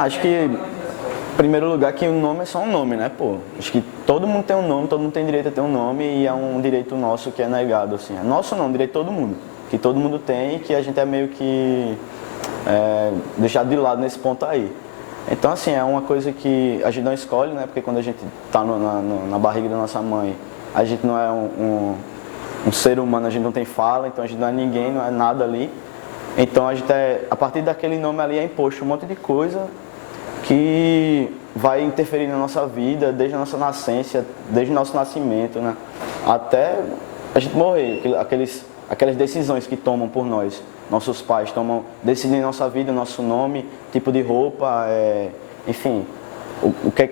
Acho que, em primeiro lugar, que o nome é só um nome, né, pô? Acho que todo mundo tem um nome, todo mundo tem direito a ter um nome e é um direito nosso que é negado, assim. É nosso não, direito de todo mundo. Que todo mundo tem e que a gente é meio que deixado de lado nesse ponto aí. Então, assim, é uma coisa que a gente não escolhe, né? Porque quando a gente tá na barriga da nossa mãe, a gente não é um ser humano, a gente não tem fala, então a gente não é ninguém, não é nada ali. Então, a partir daquele nome ali é imposto um monte de coisa que vai interferir na nossa vida, desde a nossa nascença, desde o nosso nascimento, né? Até a gente morrer, aquelas decisões que tomam por nós. Nossos pais decidem nossa vida, nosso nome, tipo de roupa, enfim,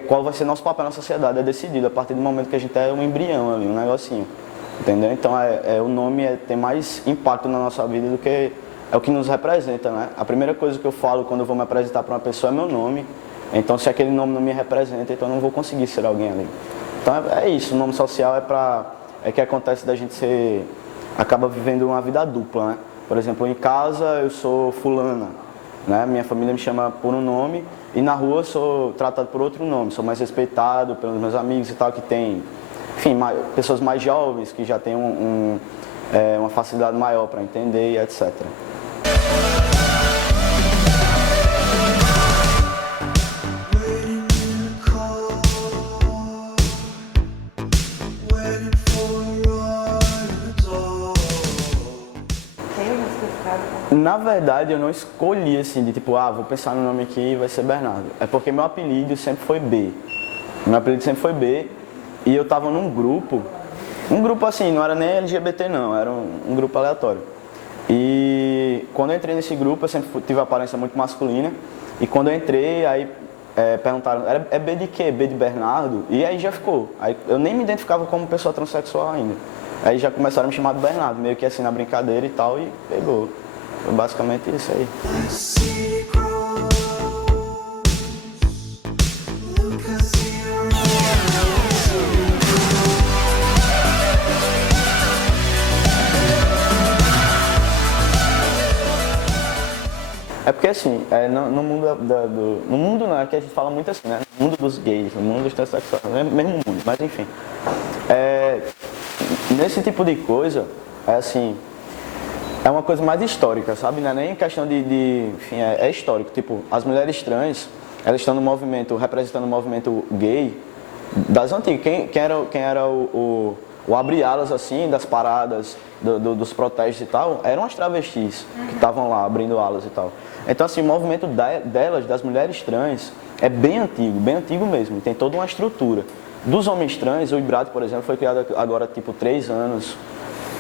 qual vai ser nosso papel na sociedade é decidido a partir do momento que a gente é um embrião ali, um negocinho, entendeu? Então o nome tem mais impacto na nossa vida do que é o que nos representa, né? A primeira coisa que eu falo quando eu vou me apresentar para uma pessoa é meu nome, então se aquele nome não me representa, então eu não vou conseguir ser alguém ali. Então é isso, o nome social é que acontece da gente acaba vivendo uma vida dupla, né? Por exemplo, em casa eu sou fulana, né? Minha família me chama por um nome e na rua eu sou tratado por outro nome, sou mais respeitado pelos meus amigos e tal, que tem, enfim, pessoas mais jovens que já têm uma facilidade maior para entender e etc. Na verdade, eu não escolhi assim, de tipo, vou pensar no nome aqui e vai ser Bernardo. É porque meu apelido sempre foi B. Meu apelido sempre foi B e eu tava num grupo, assim, não era nem LGBT não, era um grupo aleatório. E quando eu entrei nesse grupo, eu sempre tive uma aparência muito masculina. E quando eu entrei, aí perguntaram, é B de quê? B de Bernardo? E aí já ficou. Aí eu nem me identificava como pessoa transexual ainda. Aí já começaram a me chamar de Bernardo, meio que assim na brincadeira e tal, e pegou. Foi basicamente isso aí. É porque assim, no mundo no mundo não, é que a gente fala muito assim, né? No mundo dos gays, no mundo dos transexuais, no mesmo mundo, mas enfim. Nesse tipo de coisa, assim, é uma coisa mais histórica, sabe? Não é nem questão enfim, é histórico. Tipo, as mulheres trans, elas estão no movimento, representando o movimento gay das antigas. Quem era o abre-alas, assim, das paradas, dos protestos e tal, eram as travestis que estavam lá abrindo alas e tal. Então, assim, o movimento delas, das mulheres trans, é bem antigo mesmo, tem toda uma estrutura. Dos homens trans, o IBRAT, por exemplo, foi criado agora, tipo, 3 anos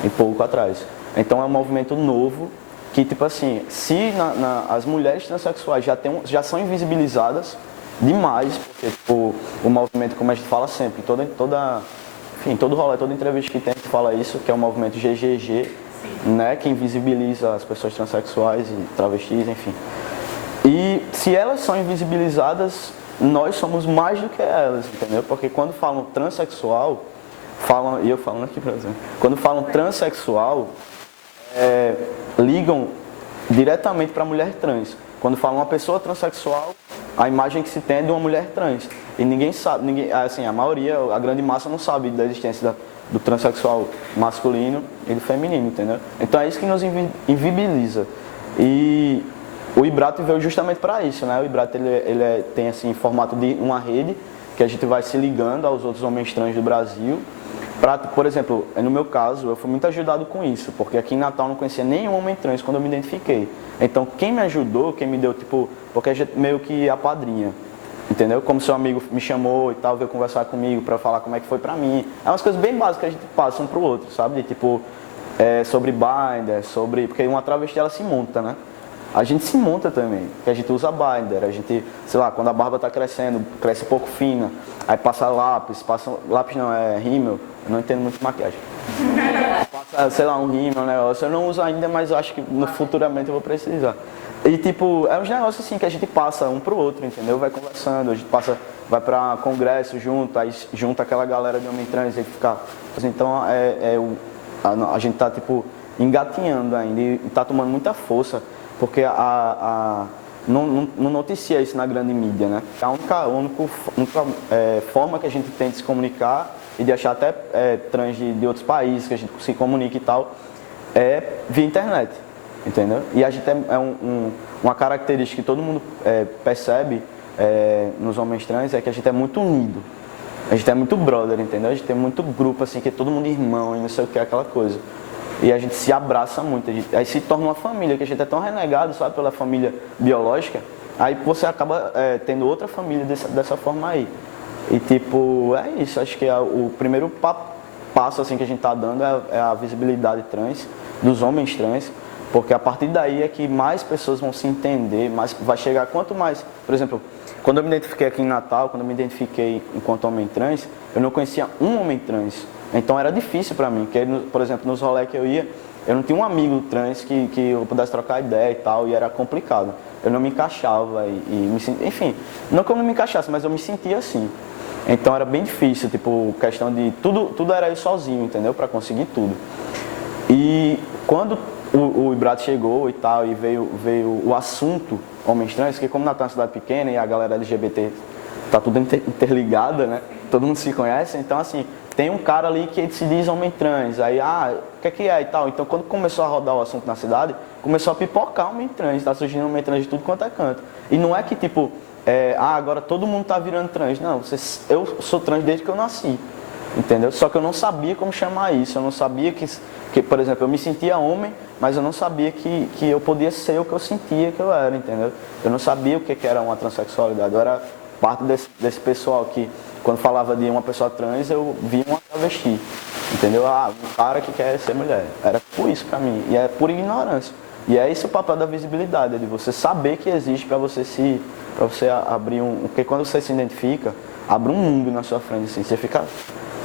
e pouco atrás. Então, é um movimento novo que, tipo assim, se as mulheres transexuais já são invisibilizadas demais, porque, tipo, o movimento, como a gente fala sempre, enfim, todo rolê, toda entrevista que tem, que fala isso, que é o movimento GGG, né, que invisibiliza as pessoas transexuais e travestis, enfim. E se elas são invisibilizadas, nós somos mais do que elas, entendeu? Porque quando falam transexual, e eu falando aqui pra você, quando falam transexual, ligam diretamente para a mulher trans. Quando falam uma pessoa transexual, a imagem que se tem é de uma mulher trans. E ninguém sabe, assim, a maioria, a grande massa não sabe da existência do transexual masculino e do feminino, entendeu? Então é isso que nos invisibiliza. E o IBRAT veio justamente para isso, né? O IBRAT ele tem assim formato de uma rede que a gente vai se ligando aos outros homens trans do Brasil. Por exemplo, no meu caso, eu fui muito ajudado com isso, porque aqui em Natal eu não conhecia nenhum homem trans quando eu me identifiquei. Então, quem me ajudou, quem me deu, tipo, porque a gente meio que apadrinha, entendeu? Como seu amigo me chamou e tal, veio conversar comigo para falar como é que foi pra mim. É umas coisas bem básicas que a gente passa um pro outro, sabe? De, tipo, sobre binder, porque uma travesti ela se monta, né? A gente se monta também, porque a gente usa binder, a gente, sei lá, quando a barba tá crescendo, cresce um pouco fina, aí passa lápis não, é rímel, eu não entendo muito de maquiagem. Passa, sei lá, um rímel, um negócio, eu não uso ainda, mas eu acho que futuramente eu vou precisar. E tipo, é uns negócios assim que a gente passa um pro outro, entendeu? Vai conversando, a gente vai pra congresso junto, aí junta aquela galera de homem trans e fica. Então a gente tá tipo engatinhando ainda e tá tomando muita força. Porque não noticia isso na grande mídia, né? A única forma que a gente tem de se comunicar e de achar até trans de outros países, que a gente se comunica e tal, é via internet, entendeu? E a gente uma característica que todo mundo percebe nos homens trans é que a gente é muito unido. A gente é muito brother, entendeu? A gente tem muito grupo, assim, que é todo mundo irmão e não sei o que, aquela coisa. E a gente se abraça muito, aí se torna uma família, que a gente é tão renegado, sabe, pela família biológica, aí você acaba tendo outra família dessa forma aí. E tipo, é isso, acho que o primeiro passo assim, que a gente está dando é a visibilidade trans, dos homens trans, porque a partir daí é que mais pessoas vão se entender, mais vai chegar, quanto mais, por exemplo, quando eu me identifiquei aqui em Natal, quando eu me identifiquei enquanto homem trans, eu não conhecia um homem trans. Então era difícil para mim, porque, por exemplo, nos rolês que eu ia, eu não tinha um amigo trans que eu pudesse trocar ideia e tal, e era complicado. Eu não me encaixava e me sentia, enfim, não que eu não me encaixasse, mas eu me sentia assim. Então era bem difícil, tipo, questão de tudo era eu sozinho, entendeu? Para conseguir tudo. E quando o Ibrato chegou e tal, e veio o assunto homens trans, que como Natal é uma cidade pequena e a galera LGBT tá tudo interligada, né? Todo mundo se conhece, então assim, tem um cara ali que se diz homem trans, aí, o que é e tal. Então, quando começou a rodar o assunto na cidade, começou a pipocar homem trans, tá surgindo homem trans de tudo quanto é canto. E não é que, tipo, agora todo mundo tá virando trans. Não, eu sou trans desde que eu nasci, entendeu? Só que eu não sabia como chamar isso, eu não sabia que por exemplo, eu me sentia homem, mas eu não sabia que eu podia ser o que eu sentia que eu era, entendeu? Eu não sabia o que era uma transexualidade, eu era parte desse pessoal que, quando falava de uma pessoa trans, eu via uma travesti, entendeu? Um cara que quer ser mulher. Era por isso pra mim, e é por ignorância. E é esse o papel da visibilidade, é de você saber que existe para você abrir porque quando você se identifica, abre um mundo na sua frente, assim, você fica,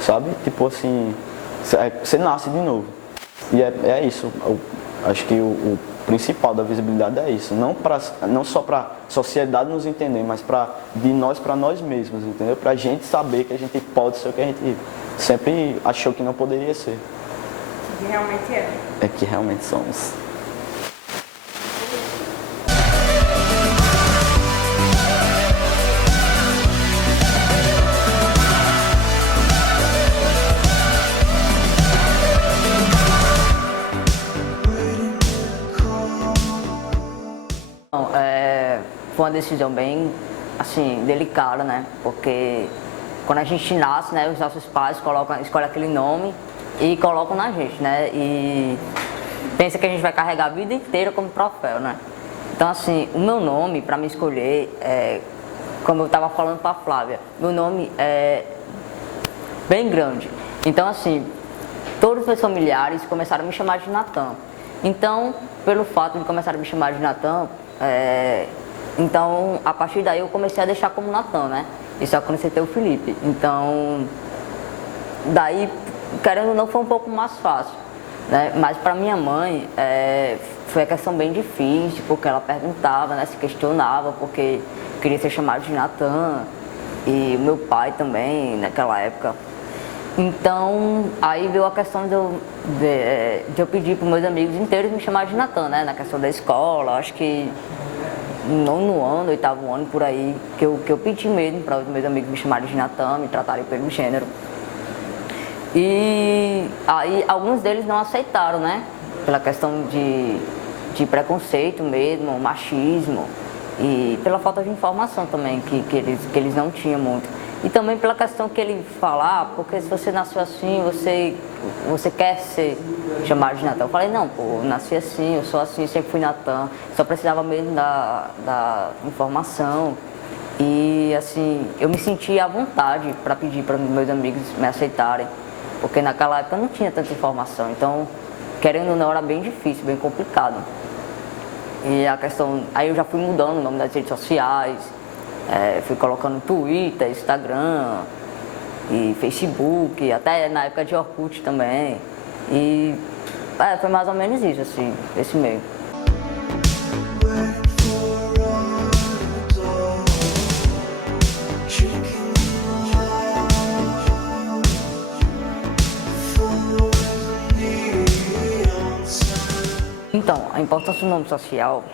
sabe? Tipo assim, você nasce de novo. E é isso, acho que o principal da visibilidade é isso, não só para a sociedade nos entender, mas de nós para nós mesmos, entendeu? Para a gente saber que a gente pode ser o que a gente sempre achou que não poderia ser. Que realmente é. É que realmente somos. Foi uma decisão bem, assim, delicada, né? Porque quando a gente nasce, né, os nossos pais escolhem aquele nome e colocam na gente, né? E pensa que a gente vai carregar a vida inteira como troféu, né? Então, assim, o meu nome, para me escolher, como eu estava falando para a Flávia, meu nome é bem grande. Então, assim, todos os meus familiares começaram a me chamar de Natan. Então, pelo fato de começarem a me chamar de Natan, então, a partir daí eu comecei a deixar como Natan, né? E só quando você tem o Felipe. Então, daí, querendo ou não, foi um pouco mais fácil, né? Mas para minha mãe, foi a questão bem difícil, porque ela perguntava, né? Se questionava, porque queria ser chamado de Natan. E o meu pai também, naquela época. Então, aí veio a questão de eu pedir para os meus amigos inteiros me chamar de Natan, né? Na questão da escola, acho que no ano, 8º ano, por aí, que eu pedi mesmo para os meus amigos me chamarem de Natan, me tratarem pelo gênero. E aí alguns deles não aceitaram, né? Pela questão de preconceito mesmo, machismo e pela falta de informação também, que eles não tinham muito. E também pela questão que ele fala, porque se você nasceu assim, você quer ser chamado de Natan. Eu falei, não, pô, eu nasci assim, eu sou assim, sempre fui Natan. Só precisava mesmo da informação. E assim, eu me sentia à vontade para pedir para meus amigos me aceitarem. Porque naquela época não tinha tanta informação. Então, querendo ou não, era bem difícil, bem complicado. E a questão, aí eu já fui mudando o nome das redes sociais. Fui colocando Twitter, Instagram e Facebook, até na época de Orkut também. E foi mais ou menos isso, assim, esse meio. Então, a importância do nome social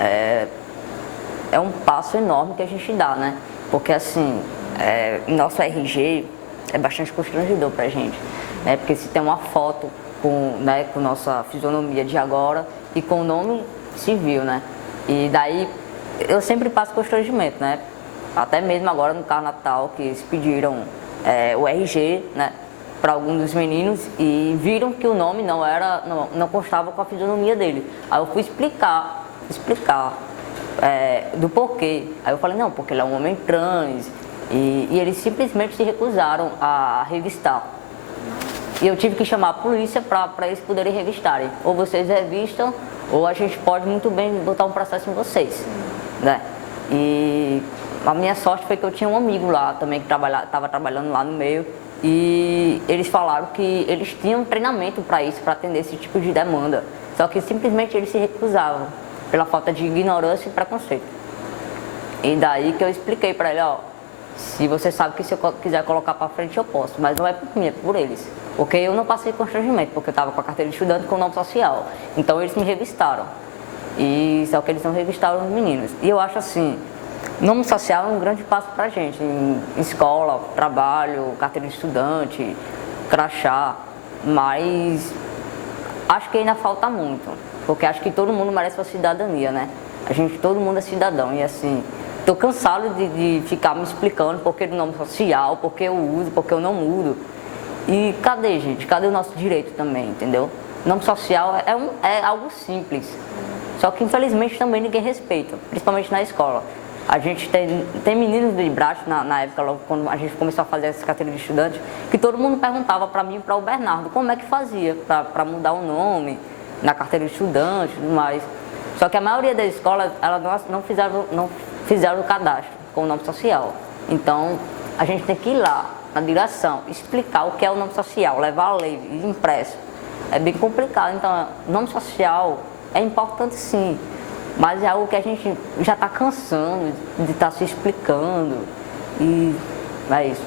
é um passo enorme que a gente dá, né? Porque assim, nosso RG é bastante constrangedor pra gente, né? Porque se tem uma foto com nossa fisionomia de agora e com o nome civil, né? E daí eu sempre passo constrangimento, né? Até mesmo agora no Carnatal, que eles pediram o RG, né? Para alguns dos meninos e viram que o nome não constava com a fisionomia dele. Aí eu fui explicar do porquê. Aí eu falei, não, porque ele é um homem trans. E eles simplesmente se recusaram a revistar. E eu tive que chamar a polícia para eles poderem revistarem. Ou vocês revistam, ou a gente pode muito bem botar um processo em vocês, né? E a minha sorte foi que eu tinha um amigo lá também que estava trabalhando lá no meio. E eles falaram que eles tinham treinamento para isso, para atender esse tipo de demanda. Só que simplesmente eles se recusavam, pela falta de ignorância e preconceito. E daí que eu expliquei para ele, ó, se você sabe que se eu quiser colocar para frente eu posso, mas não é por mim, é por eles. Porque eu não passei constrangimento, porque eu estava com a carteira de estudante com o nome social. Então eles me revistaram. E só que eles não revistaram os meninos. E eu acho assim, nome social é um grande passo pra gente, em escola, trabalho, carteira de estudante, crachá, mas acho que ainda falta muito, porque acho que todo mundo merece uma cidadania, né? Todo mundo é cidadão e assim, tô cansado de ficar me explicando por que do nome social, por que eu uso, por que eu não mudo. E cadê, gente? Cadê o nosso direito também, entendeu? Nome social é algo simples, só que infelizmente também ninguém respeita, principalmente na escola. A gente tem meninos de braço na época, logo quando a gente começou a fazer essa carteira de estudante, que todo mundo perguntava para mim e para o Bernardo como é que fazia para mudar o nome na carteira de estudante e tudo mais. Só que a maioria das escolas elas não fizeram o cadastro com o nome social. Então a gente tem que ir lá na direção, explicar o que é o nome social, levar a lei impresso. É bem complicado, então nome social é importante sim. Mas é algo que a gente já está cansando de estar se explicando e é isso.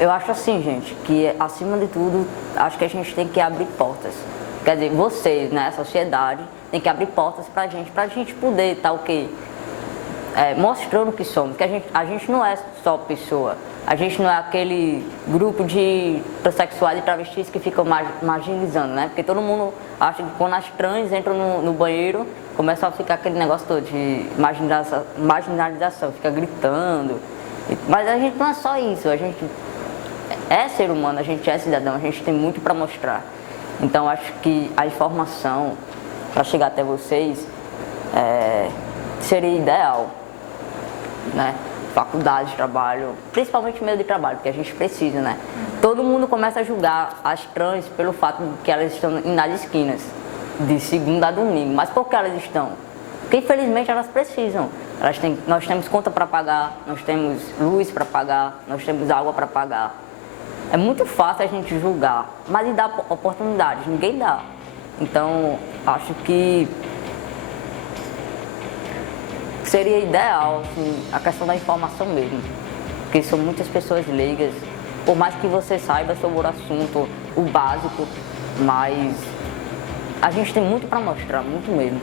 Eu acho assim, gente, que acima de tudo, acho que a gente tem que abrir portas. Quer dizer, vocês, né, a sociedade, tem que abrir portas pra gente poder estar o quê? Mostrando que somos, que a gente não é só pessoa, a gente não é aquele grupo de transexuais e travestis que ficam marginalizando, né? Porque todo mundo acha que quando as trans entram no banheiro, começa a ficar aquele negócio todo de marginalização, fica gritando. Mas a gente não é só isso, a gente é ser humano, a gente é cidadão, a gente tem muito para mostrar. Então acho que a informação para chegar até vocês seria ideal, né? Faculdade, trabalho, principalmente meio de trabalho, porque a gente precisa, né? Todo mundo começa a julgar as trans pelo fato de que elas estão nas esquinas, de segunda a domingo. Mas por que elas estão? Porque infelizmente elas precisam. Nós temos conta para pagar, nós temos luz para pagar, nós temos água para pagar. É muito fácil a gente julgar, mas e dar oportunidades? Ninguém dá. Então, acho que seria ideal assim, a questão da informação mesmo, porque são muitas pessoas leigas, por mais que você saiba sobre o assunto, o básico, mas a gente tem muito para mostrar, muito mesmo.